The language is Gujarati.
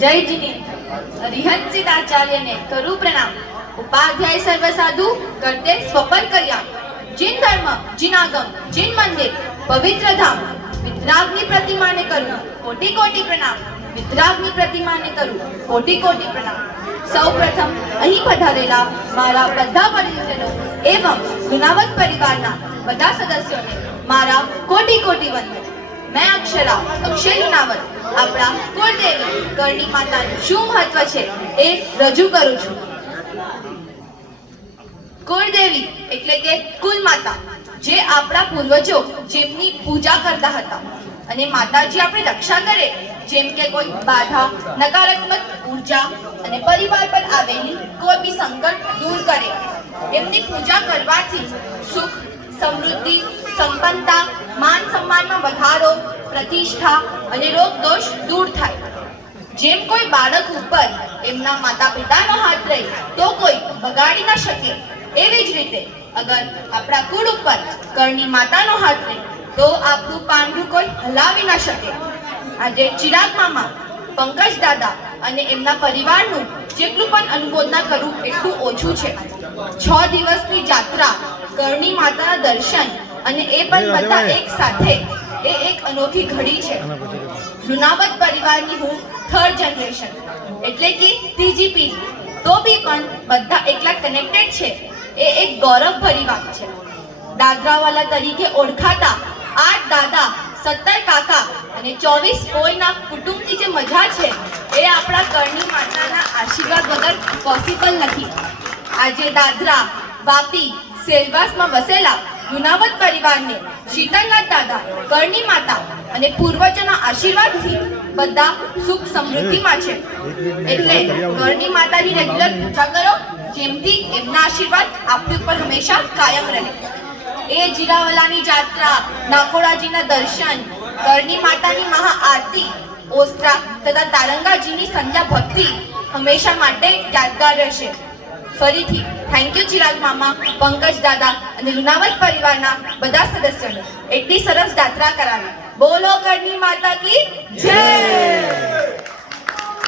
જય જીની હરિહંસિત આચાર્યને કરું પ્રણામ। ઉપાધ્યાય સર્વ સાધુ કરતે સ્વપર કર્યા। जिन धर्म जिन आगम जिन मंदिर पवित्र धाम वितरागनी प्रतिमा ने करूं कोटि कोटि प्रणाम। वितरागनी प्रतिमा ने करूं कोटि कोटि प्रणाम। सौ प्रथम अहीं पधारेला मारा बधा परिजनो एवं गुनावत परिवारना बधा सदस्योने मारा कोटि कोटि वंदन। मैं अक्षरा अक्षय गुनावत आपणा कुलदेवी करणी माताનું શું મહત્વ છે એ રજૂ કરું છું। कुलदेवी એટલે કે કુલમાતા જે આપણા પૂર્વજો જેમની પૂજા કરતા હતા અને માતાજી આપણી રક્ષા કરે જેમ કે કોઈ બાધા નકારાત્મક ઉર્જા અને પરિવાર પર આવેલી કોઈ બી સંકટ દૂર કરે। એમની પૂજા કરવાથી સુખ સમૃદ્ધિ સંપન્નતા માન સન્માનમાં વધારો પ્રતિષ્ઠા અને રોગ દોષ દૂર થાય। જેમ કોઈ બાળક ઉપર એમના માતા પિતાનો હાથ રહે તો કોઈ બગાડી ન શકે એવી જ રીતે અગર આપણા કુળ ઉપર કરણી માતાનો હાથ રહે તો આપણું પાંડુ કોઈ હલાવી ન શકે। આજે ચિરાગ મામા પંકજ દાદા અને એમના પરિવારનું જેટલું પણ અનુમોદના કરું એટલું ઓછું છે। 6 દિવસની જાત્રા કરણી માતાના દર્શન અને એ પણ બધા એક સાથે એ એક અનોખી ઘડી છે। લુણાવત પરિવારની હું 3rd જનરેશન એટલે કે ત્રીજી પેઢી તો બી પણ બધા એકલા કનેક્ટેડ છે એ એક ગૌરવ ભરી વાત છે। દાદરાવાલા તરીકે ઓળખાતા 8 દાદા 17 કાકા અને 24 કોઈના કુટુંબની જે મજા છે એ આપણા કરણી માતાના આશીર્વાદ વગર પોસિબલ નથી। આજે દાદરા વાપી સેલવાસમાં વસેલા લુણાવત પરિવારને શીતલનાથ દાદા કરણી માતા અને પૂર્વજોના આશીર્વાદથી બધા સુખ સમૃદ્ધિમાં છે। એટલે કરણી માતાની રેગ્યુલર પૂજા કરો જેમથી એમના આશીર્વાદ આપણી ઉપર હંમેશા કાયમ રહે। એ જીરાવલાની જાત્રા નાકોડાજીના દર્શન કરણી માતાની મહા આરતી ઓસ્ત્રા તથા તારંગાજીની સંધ્યા ભક્તિ હંમેશા માટે યાદગાર રહેશે। ફરીથી થેન્ક યુ ચિરાગ મામા પંકજ દાદા અને લુણાવત પરિવારના બધા સદસ્યોને એટલી સરસ જાત્રા કરાવી। બોલો કરણી માતા કી જય।